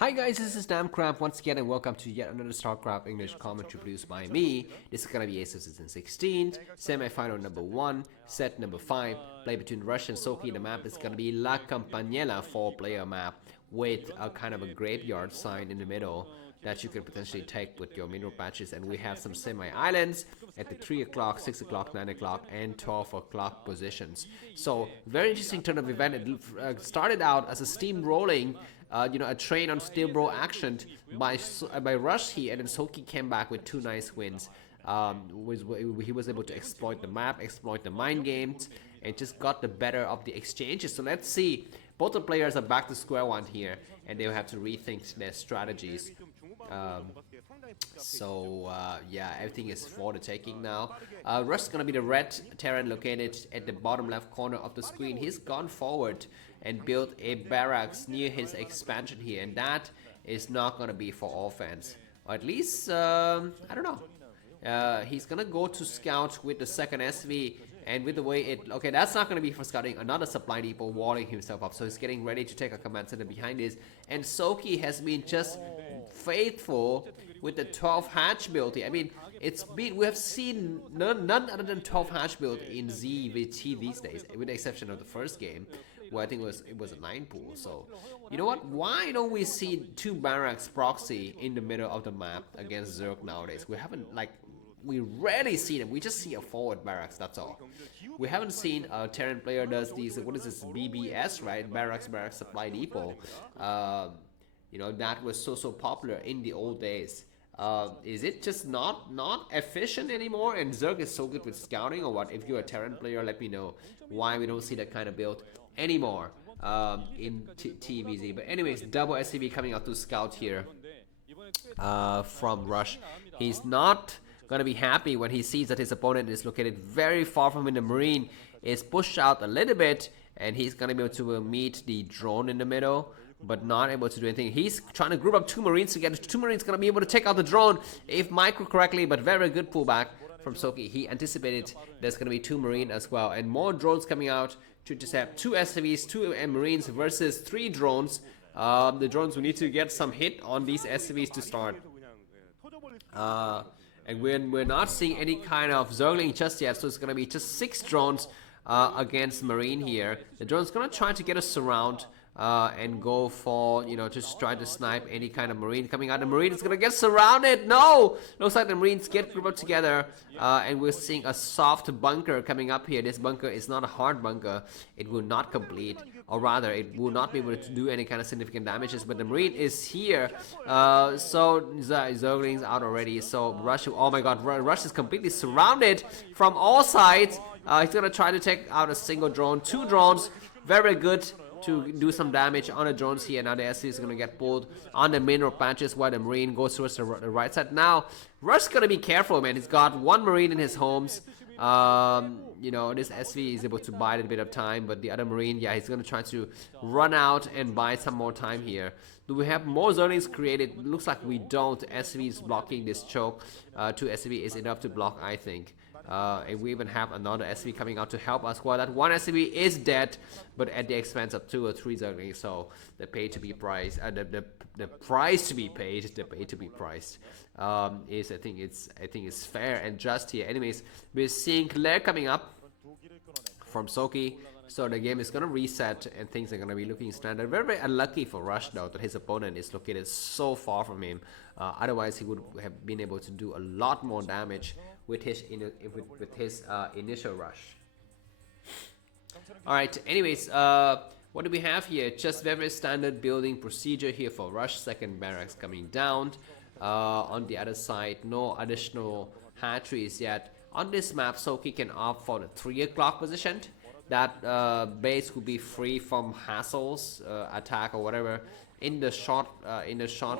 Hi guys, this is Starcraft once again and welcome to yet another Starcraft English commentary produced by me. This is gonna be ASL S16 Semifinal number 1, set number 5, play between Rush and Soulkey. The map is gonna be La Campanella 4-player map with a kind of a graveyard sign in the middle that you could potentially take with your mineral patches, and we have some semi-islands at the 3 o'clock, 6 o'clock, 9 o'clock and 12 o'clock positions. So very interesting turn of event. It started out as a steamrolling a train on steel bro action by Rush here, and then Soulkey came back with 2 nice wins. He was able to exploit the map, exploit the mind games, and just got the better of the exchanges. So let's see. Both the players are back to square one here, and they'll have to rethink their strategies. Yeah, everything is for the taking now. Rush is gonna be the red Terran located at the bottom left corner of the screen. He's gone forward and built a barracks near his expansion here, and that is not gonna be for offense, or at least I don't know. He's gonna go to scout with the second SV, and with the way okay, that's not gonna be for scouting. Another supply depot walling himself up, so he's getting ready to take a command center behind this. And Soulkey has been just faithful with the 12 hatch build. I mean, we have seen none other than 12 hatch build in ZVT these days, with the exception of the first game, where I think it was a 9 pool. So you know what? Why don't we see 2 barracks proxy in the middle of the map against Zerg nowadays? We rarely see them. We just see a forward barracks, that's all. We haven't seen a Terran player does these, what is this, BBS, right? Barracks Supply Depot. That was so popular in the old days. Is it just not efficient anymore, and Zerg is so good with scouting, or what? If you're a Terran player, let me know why we don't see that kind of build anymore in TvZ. But anyways, double SCV coming out to scout here from Rush. He's not gonna be happy when he sees that his opponent is located very far from him. The Marine is pushed out a little bit, and he's gonna be able to meet the drone in the middle, but not able to do anything. He's trying to group up 2 Marines together. 2 Marines gonna be able to take out the drone if micro correctly, but very good pullback from Soulkey. He anticipated there's gonna be 2 Marine as well, and more drones coming out to just have 2 SCVs, 2 Marines versus 3 drones. The drones will need to get some hit on these SCVs to start. And we're not seeing any kind of Zergling just yet, so it's gonna be just 6 drones against Marine here. The drone's gonna try to get a surround and go for, just try to snipe any kind of Marine coming out. The Marine is gonna get surrounded. No! Looks like the Marines get grouped up together, and we're seeing a soft bunker coming up here. This bunker is not a hard bunker. It will not complete, or rather, it will not be able to do any kind of significant damages, but the Marine is here. So Zergling's out already. So Rush, oh my god, Rush is completely surrounded from all sides. He's gonna try to take out a single drone. 2 drones, very good to do some damage on the drones here. Now the SC is going to get pulled on the mineral patches while the Marine goes towards the right side. Now Rush's going to be careful, man. He's got 1 Marine in his homes. This SV is able to buy a bit of time, but the other Marine, yeah, he's going to try to run out and buy some more time here. Do we have more zonings created? Looks like we don't. SV is blocking this choke. 2 SV is enough to block, I think. And we even have another SV coming out to help us. Well, that 1 SV is dead, but at the expense of 2 or 3 Zerglings. So the pay to be priced, the price to be paid, the pay to be priced, is I think it's fair and just here. Anyways, we're seeing Claire coming up from Soulkey. So the game is gonna reset and things are gonna be looking standard. Very, very unlucky for Rush though that his opponent is located so far from him. Otherwise he would have been able to do a lot more damage with his initial rush. Alright, anyways, what do we have here? Just very standard building procedure here for Rush. Second barracks coming down. On the other side, no additional hatcheries yet. On this map, Soulkey can opt for the 3 o'clock position. That base will be free from hassles, attack or whatever in the short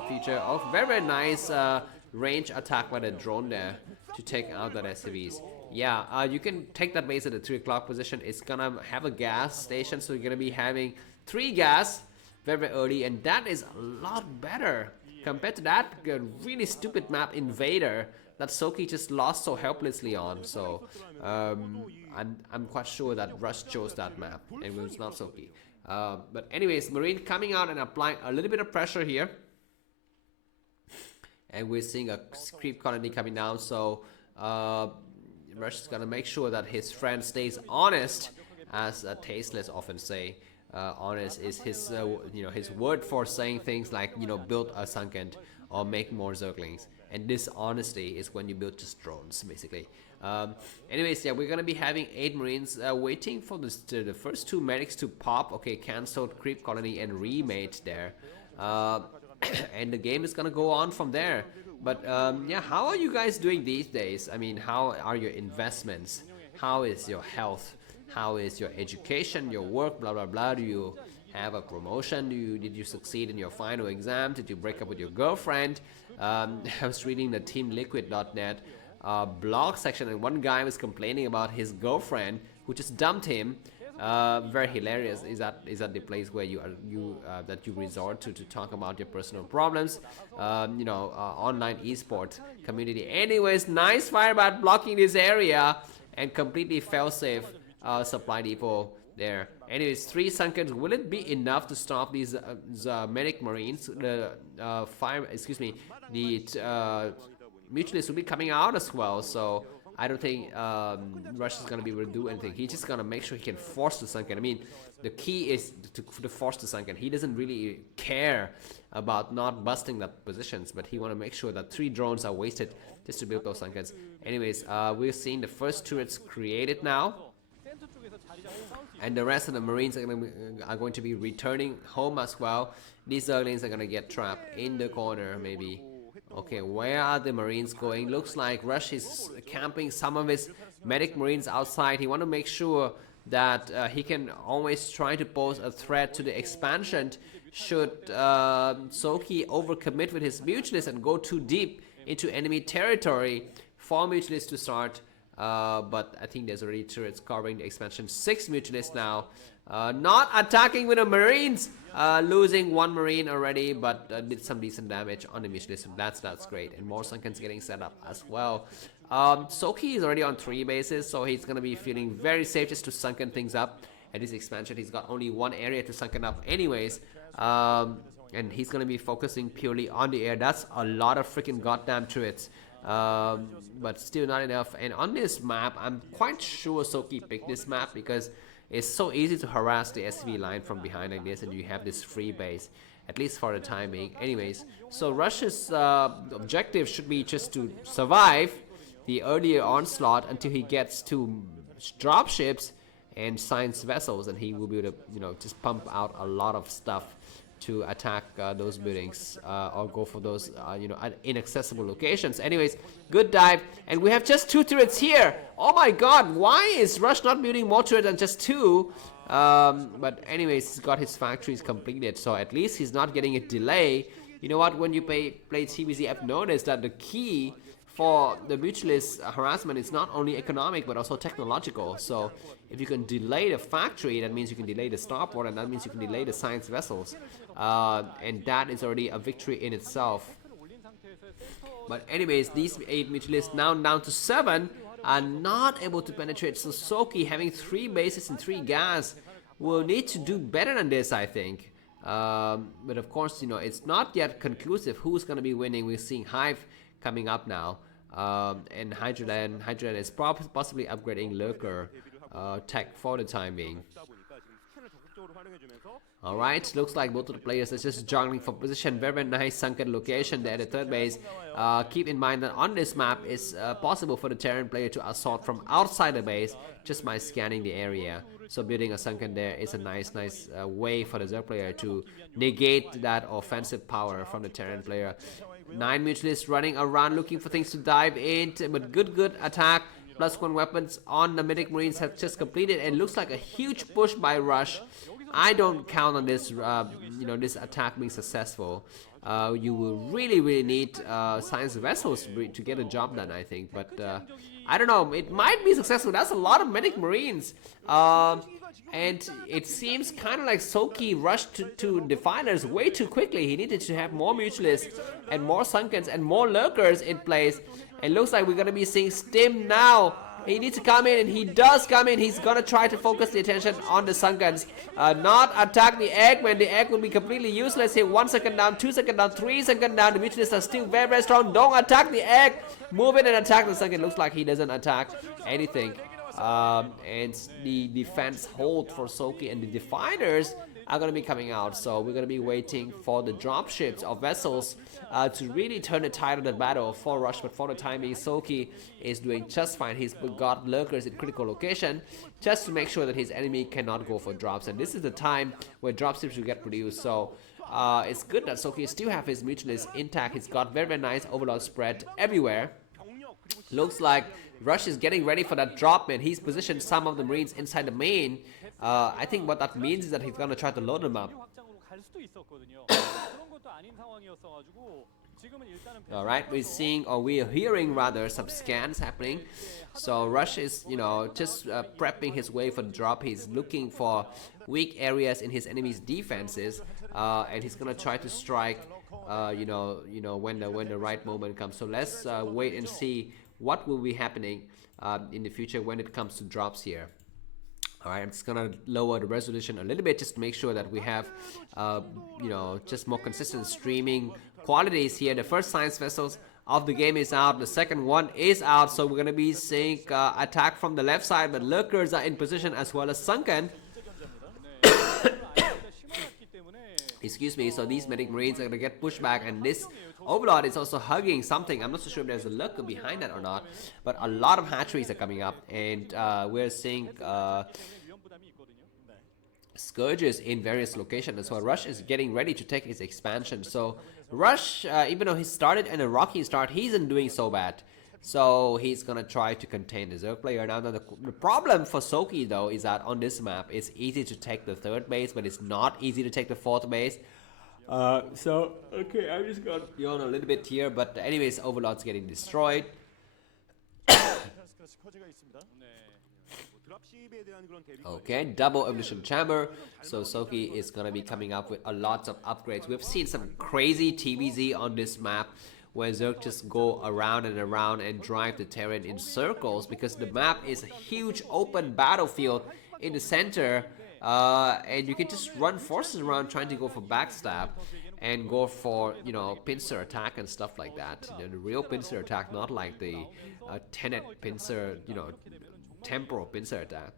future. Oh, very nice range attack by the drone there to take out that SCVs. Yeah, you can take that base at the 3 o'clock position. It's gonna have a gas station, so you're gonna be having 3 gas very early, and that is a lot better compared to that really stupid map Invader that Soulkey just lost so helplessly on. So I'm quite sure that Rush chose that map and it was not Soulkey. But anyways, Marine coming out and applying a little bit of pressure here. And we're seeing a creep colony coming down, so Rush is gonna make sure that his friend stays honest, as Tasteless often say. Honest is his, his word for saying things like, build a sunken or make more Zerglings. And dishonesty is when you build just drones, basically. Anyways, yeah, we're gonna be having 8 Marines waiting for the first 2 medics to pop. Okay, cancelled creep colony and remade there. And the game is gonna go on from there. But yeah, how are you guys doing these days? I mean, how are your investments? How is your health? How is your education, your work, blah blah blah? Do you have a promotion? Did you succeed in your final exam? Did you break up with your girlfriend? I was reading the teamliquid.net blog section, and one guy was complaining about his girlfriend who just dumped him. Very hilarious. Is that the place where you resort to talk about your personal problems? Online esport community. Anyways, nice Firebird blocking this area and completely fail-safe supply depot there. Anyways, 3 Sunkens. Will it be enough to stop these medic Marines? The Mutualists will be coming out as well, so I don't think Rush is going to be able to do anything. He's just going to make sure he can force the Sunken. I mean, the key is to force the Sunken. He doesn't really care about not busting the positions, but he want to make sure that 3 drones are wasted just to build those Sunkens. Anyways, we're seeing the first turrets created now. And the rest of the Marines are going to be returning home as well. These Zerglings are going to get trapped in the corner, maybe. Okay, where are the Marines going? Looks like Rush is camping some of his medic Marines outside. He want to make sure that he can always try to pose a threat to the expansion should Soulkey overcommit with his Mutualists and go too deep into enemy territory for Mutualists to start. But I think there's already turrets covering the expansion. 6 Mutualists now. Not attacking with the Marines. Losing 1 Marine already, but did some decent damage on the Mutualists. That's great. And more Sunkens getting set up as well. Soulkey is already on 3 bases, so he's going to be feeling very safe just to sunken things up. At this expansion, he's got only 1 area to sunken up anyways. And he's going to be focusing purely on the air. That's a lot of freaking goddamn turrets. But still not enough. And on this map, I'm quite sure Soulkey picked this map because it's so easy to harass the SV line from behind like this, and you have this free base, at least for the time being. Anyways, so Rush's objective should be just to survive the earlier onslaught until he gets to dropships and science vessels, and he will be able to, just pump out a lot of stuff to attack those buildings or go for those inaccessible locations. Anyways, good dive, and we have just 2 turrets here. Oh my god, why is Rush not building more turrets than just 2? But anyways, he's got his factories completed, so at least he's not getting a delay. You know what, when you play TvZ, I've noticed that the key for the Mutualist harassment is not only economic but also technological. So if you can delay the factory, that means you can delay the starport, and that means you can delay the science vessels, and that is already a victory in itself. But anyways, these 8 Mutualists now down to 7 are not able to penetrate. So Soulkey, having 3 bases and 3 gas, will need to do better than this, I think. But of course, it's not yet conclusive who's going to be winning. We're seeing Hive coming up now, and Hydroland is possibly upgrading Lurker tech for the time being. Alright, looks like both of the players are just juggling for position. Very nice sunken location there at the 3rd base. Keep in mind that on this map it's possible for the Terran player to assault from outside the base just by scanning the area. So building a sunken there is a nice way for the Zerg player to negate that offensive power from the Terran player. 9 Mutualists running around looking for things to dive in, but good attack. +1 weapons on the Medic Marines have just completed, and looks like a huge push by Rush. I don't count on this, this attack being successful. You will really need science vessels to get a job done, I think. But I don't know, it might be successful. That's a lot of Medic Marines. And it seems kind of like Soulkey rushed to Defilers way too quickly. He needed to have more Mutualists and more Sunkens and more Lurkers in place. It looks like we're going to be seeing Stim now He needs to come in, and he does come in. He's gonna try to focus the attention on the Sunkens, not attack the egg when the egg will be completely useless here. 1 second down, 2 second down, 3 second down. The mutinists are still very, very strong. Don't attack the egg. Move in and attack the Sunken. Looks like he doesn't attack anything. And the defense hold for Soulkey, and the Definers are going to be coming out. So we're going to be waiting for the dropships of vessels to really turn the tide of the battle for Rush. But for the time being, Soulkey is doing just fine. He's got lurkers in critical location just to make sure that his enemy cannot go for drops. And this is the time where dropships will get produced. So it's good that Soulkey still have his mutinists intact. He's got very, very nice overlord spread everywhere. Looks like Rush is getting ready for that drop, man. He's positioned some of the Marines inside the main. I think what that means is that he's gonna try to load them up. Alright, we're seeing, or we're hearing rather, some scans happening. So Rush is, you know, just prepping his way for the drop. He's looking for weak areas in his enemy's defenses, and he's gonna try to strike, you know, when the right moment comes. So let's wait and see what will be happening in the future when it comes to drops here. Alright, I'm just gonna lower the resolution a little bit just to make sure that we have, you know, just more consistent streaming qualities here. The first science vessels of the game is out. The second one is out. So we're gonna be seeing attack from the left side, but lurkers are in position as well as Sunken. Excuse me. So these medic marines are gonna get pushed back, and this overlord is also hugging something. I'm not so sure if there's a lurker behind that or not, but a lot of hatcheries are coming up, and we're seeing scourges in various locations as well. Rush is getting ready to take his expansion. So Rush, even though he started in a rocky start, he isn't doing so bad. So he's gonna try to contain the Zerg player. Now the problem for Soulkey though is that on this map it's easy to take the third base, but it's not easy to take the fourth base. So okay, I'm just gonna yawn a little bit here, but anyways, Overlord's getting destroyed. Okay, double evolution chamber. So Soulkey is gonna be coming up with a lot of upgrades. We've seen some crazy TvZ on this map, where Zerg just go around and around and drive the terrain in circles, because the map is a huge open battlefield in the center, and you can just run forces around trying to go for backstab and go for, you know, pincer attack and stuff like that. You know, the real pincer attack, not like the tenet pincer, you know, temporal pincer attack.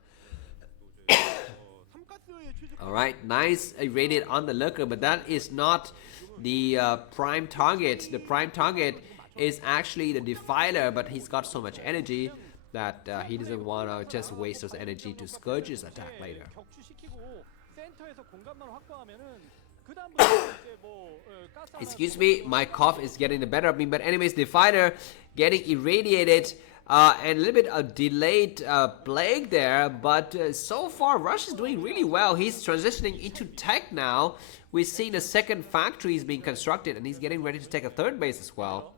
Alright, nice irradiate on the lurker, but that is not the prime target. The prime target is actually the Defiler, but he's got so much energy that he doesn't want to just waste his energy to Scourge's attack later. Excuse me, my cough is getting the better of me, but anyways, Defiler getting irradiated. And a little bit of delayed plague there, but so far Rush is doing really well. He's transitioning into tech now. We're seeing the second factory is being constructed, and he's getting ready to take a third base as well.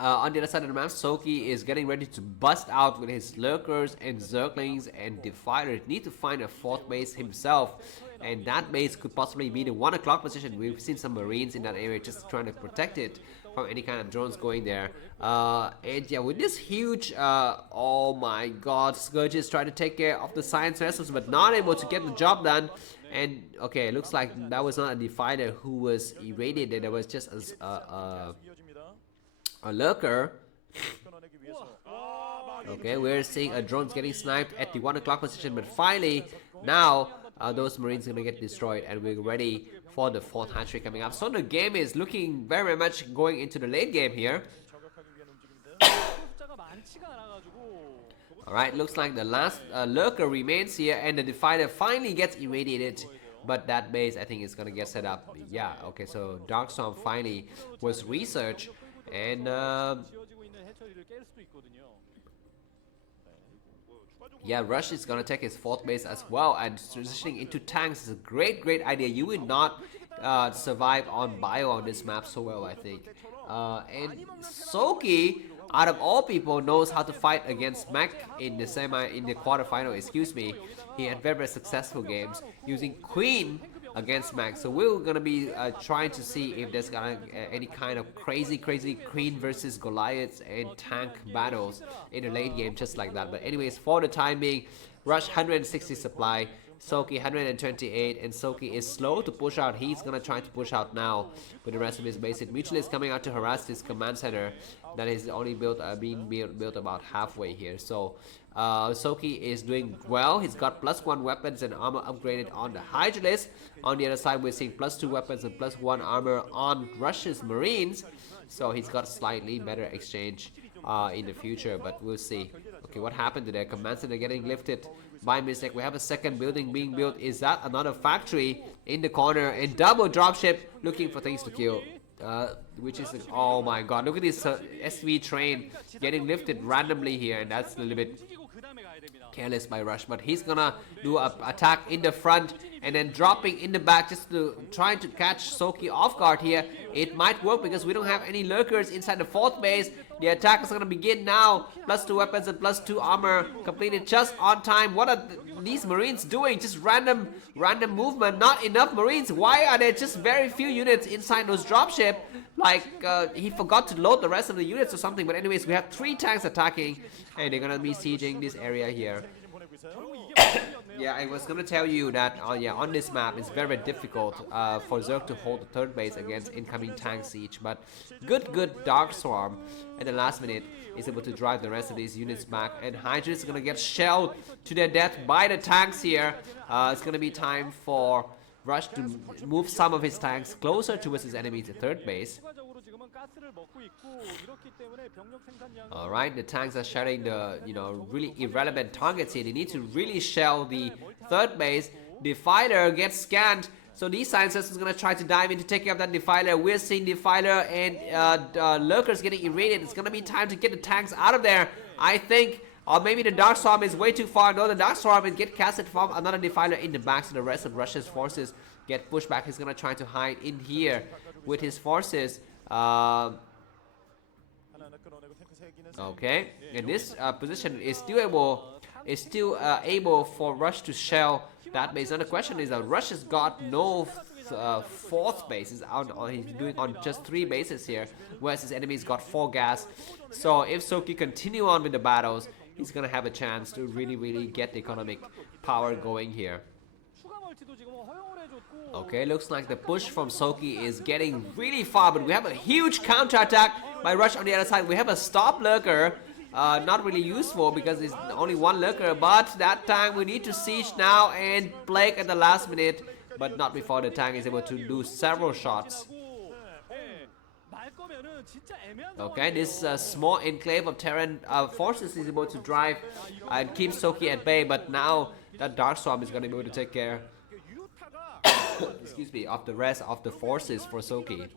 On the other side of the map, Soulkey is getting ready to bust out with his lurkers and Zerglings and Defiler. He needs to find a fourth base himself, and that base could possibly be the 1 o'clock position. We've seen some Marines in that area just trying to protect it from any kind of drones going there. And yeah, with this huge, oh my god, Scourges trying to take care of the science vessels, but not able to get the job done. And okay, it looks like that was not a Defiler who was irradiated. That was just a lurker. Okay, we're seeing a drones getting sniped at the 1 o'clock position, but finally now those Marines are gonna get destroyed, and we're ready for the fourth hatchery coming up. So the game is looking very much going into the late game here. Alright, looks like the last lurker remains here, and the Defiler finally gets irradiated, but that base I think is gonna get set up. Yeah, okay, so Darkstorm finally was researched, and yeah, Rush is gonna take his fourth base as well, and transitioning into tanks is a great idea. You will not survive on bio on this map so well, I think. And Soulkey, out of all people, knows how to fight against mech in the quarterfinal. Excuse me. He had very successful games using Queen against Max. So we're gonna be trying to see if there's gonna any kind of crazy Queen versus Goliaths and tank battles in the late game, just like that. But anyways, for the time being, Rush 160 supply, Soulkey 128, and Soulkey is slow to push out. He's gonna try to push out now with the rest of his base. Mutual is coming out to harass this command center that is only being built about halfway here. So Soulkey is doing well. He's got +1 weapons and armor upgraded on the Hydra list. On the other side, we're seeing +2 weapons and +1 armor on Rush's Marines. So he's got slightly better exchange in the future, but we'll see. Okay, what happened to their command center getting lifted by mistake? We have a second building being built. Is that another factory in the corner? And double dropship looking for things to kill. Which is, oh my god, look at this SV train getting lifted randomly here, and that's a little bit careless by Rush. But he's gonna do an attack in the front and then dropping in the back just to try to catch Soulkey off guard here. It might work because we don't have any lurkers inside the 4th base. The attack is gonna begin now. +2 weapons and +2 armor completed just on time. What are these Marines doing? Just random movement. Not enough Marines. Why are there just very few units inside those dropship? Like he forgot to load the rest of the units or something. But anyways, we have 3 tanks attacking, and they're gonna be sieging this area here. Yeah, I was gonna tell you that yeah, on this map it's very difficult for Zerg to hold the 3rd base against incoming tank siege, but good Dark Swarm at the last minute is able to drive the rest of these units back, and Hydra is gonna get shelled to their death by the tanks here. It's gonna be time for Rush to move some of his tanks closer towards his enemy to 3rd base. Alright, the tanks are shelling the, really irrelevant targets here. They need to really shell the 3rd base. Defiler gets scanned. So these scientists is going to try to dive in to take care of that Defiler. We're seeing Defiler and Lurkers getting irradiated. It's going to be time to get the tanks out of there, I think. Or maybe the Dark Storm is way too far. No, the Dark Storm will get casted from another Defiler in the back. So the rest of Russia's forces get pushed back. He's going to try to hide in here with his forces. Okay, and this position is still able for Rush to shell that base. And the question is that Rush has got no 4th base. He's doing on just 3 bases here, whereas his enemy's got 4 gas. So if Soulkey continue on with the battles, he's gonna have a chance to really get the economic power going here. Okay, looks like the push from Soulkey is getting really far, but we have a huge counter-attack by Rush on the other side. We have a stop lurker, not really useful because it's only 1 lurker, but that time we need to siege now and Plague at the last minute, but not before the tank is able to do several shots. Okay, this small enclave of Terran forces is able to drive and keep Soulkey at bay, but now that Dark Storm is going to be able to take care excuse me, of the rest of the forces for Soulkey.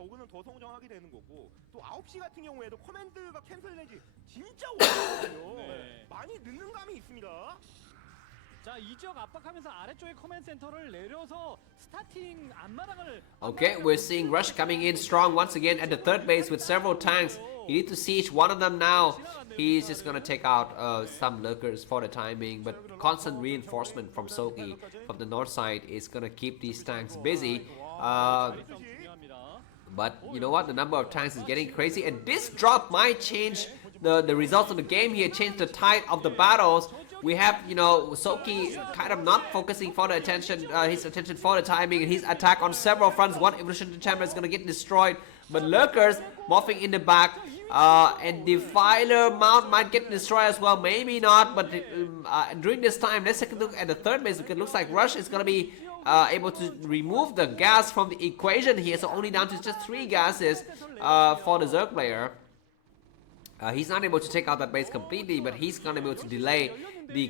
Okay, we're seeing Rush coming in strong once again at the 3rd base with several tanks. You need to siege one of them now. He's just gonna take out some lurkers for the time being, but constant reinforcement from Soulkey from the north side is gonna keep these tanks busy. But you know what? The number of tanks is getting crazy, and this drop might change the results of the game here, change the tide of the battles. We have, Soulkey kind of not focusing for the his attention for the timing, and his attack on several fronts. 1 evolution chamber is gonna get destroyed, but lurkers morphing in the back, and Defiler mount might get destroyed as well. Maybe not, but during this time, let's take a look at the 3rd base, because it looks like Rush is gonna be able to remove the gas from the equation here, so only down to just 3 gases for the Zerg player. He's not able to take out that base completely, but he's gonna be able to delay the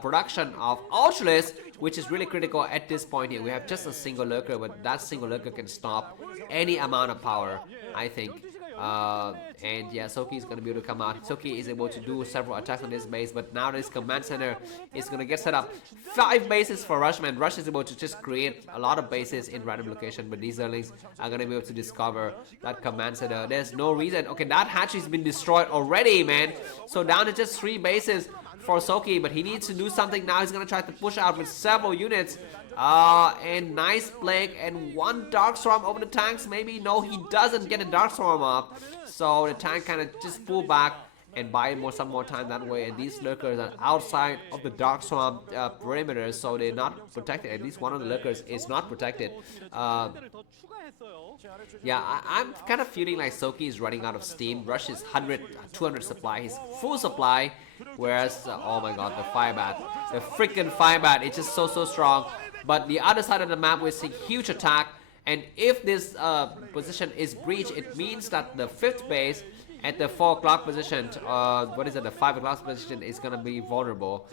production of Ultralisk, which is really critical at this point here. We have just a single lurker, but that single lurker can stop any amount of power, I think. And yeah, Soulkey is going to be able to come out. Soulkey is able to do several attacks on this base, but now this command center is going to get set up. 5 bases for Rushman. Rush is able to just create a lot of bases in random location, but these Zerlings are going to be able to discover that command center. There's no reason. Okay, that hatchery's been destroyed already, man. So down to just 3 bases for Soulkey, but he needs to do something now. He's going to try to push out with several units And nice Plague and one Dark Storm over the tanks. Maybe no, he doesn't get a Dark Storm up. So the tank kind of just pull back and buy some more time that way. And these lurkers are outside of the Dark Storm perimeter, so they're not protected. At least one of the lurkers is not protected. Yeah, I'm kind of feeling like Soulkey is running out of steam. Rush is 200 supply. He's full supply. Whereas, oh my god, the fire bat. The freaking fire bat. It's just so strong. But the other side of the map, we're seeing huge attack. And if this position is breached, it means that the 5th base at the 4 o'clock position, the 5 o'clock position is gonna be vulnerable.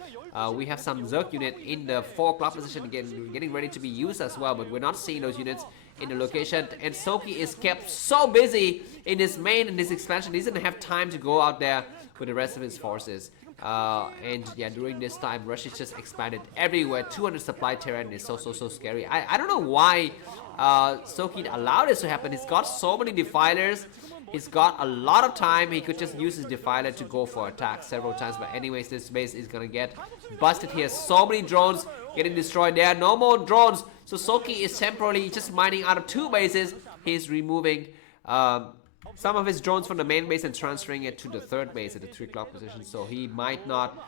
We have some Zerg unit in the 4 o'clock position getting ready to be used as well, but we're not seeing those units in the location. And Soulkey is kept so busy in his main and his expansion, he doesn't have time to go out there with the rest of his forces. And yeah, during this time, Rush is just expanded everywhere. 200 supply terrain is so scary. I don't know why Soulkey allowed this to happen. He's got so many defilers. He's got a lot of time. He could just use his defiler to go for attack several times. But anyways, this base is gonna get busted here. So many drones getting destroyed. There are no more drones. So Soulkey is temporarily just mining out of 2 bases. He's removing some of his drones from the main base and transferring it to the 3rd base at the 3 o'clock position. So he might not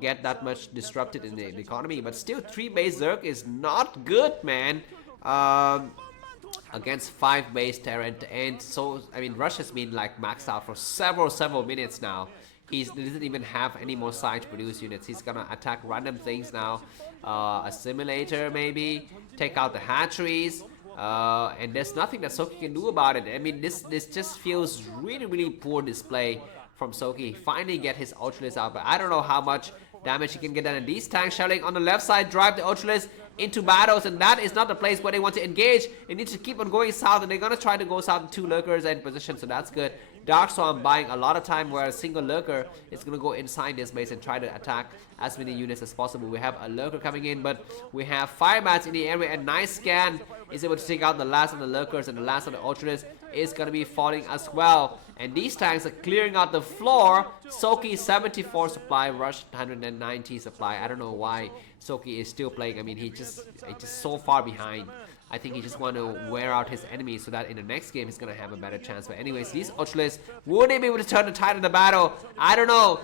get that much disrupted in the economy. But still, 3 base Zerg is not good, man. Against 5 base terrain. And so, I mean, Rush has been like maxed out for several minutes now. He doesn't even have any more side produce units. He's gonna attack random things now. A simulator maybe, take out the hatcheries. And there's nothing that Soulkey can do about it. I mean, this just feels really poor display from Soulkey. Finally get his Ultralisk out, but I don't know how much damage he can get done. And these tanks shelling on the left side drive the Ultralisk into battles, and that is not the place where they want to engage. They need to keep on going south, and they're gonna try to go south. 2 lurkers in position, so that's good. Dark Storm buying a lot of time, where a single lurker is gonna go inside this base and try to attack as many units as possible. We have a lurker coming in, but we have fire bats in the area, and nice scan is able to take out the last of the lurkers, and the last of the Ultralisk is gonna be falling as well. And these tanks are clearing out the floor. Soulkey 74 supply, Rush 190 supply. I don't know why Soulkey is still playing. I mean, he's just so far behind. I think he just want to wear out his enemies so that in the next game he's gonna have a better chance. But anyways, these Ultralisks, would they be able to turn the tide of the battle? I don't know.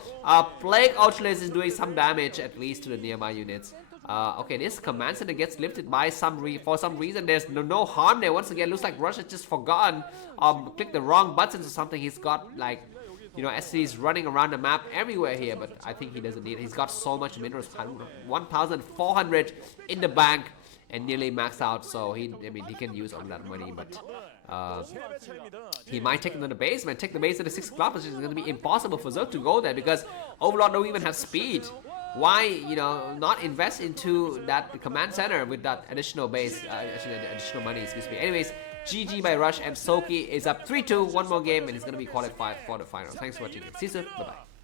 Plague Ultralisk is doing some damage at least to the nearby units. Okay, this command center gets lifted by for some reason. There's no harm there. Once again, looks like Rush has just forgotten, clicked the wrong buttons or something. He's got like, you know, SCs running around the map everywhere here, but I think he doesn't need it. He's got so much minerals, 1,400 in the bank and nearly maxed out. So I mean, he can use all that money, but he might take another base. Might take the base at the 6 o'clock position. It's going to be impossible for Zerg to go there because Overlord don't even have speed. Why, you know, not invest into that command center with that additional base, actually additional money, excuse me. Anyways, GG by Rush, and Soulkey is up 3-2, one more game, and he's going to be qualified for the final. Thanks for watching. See you soon. Bye-bye.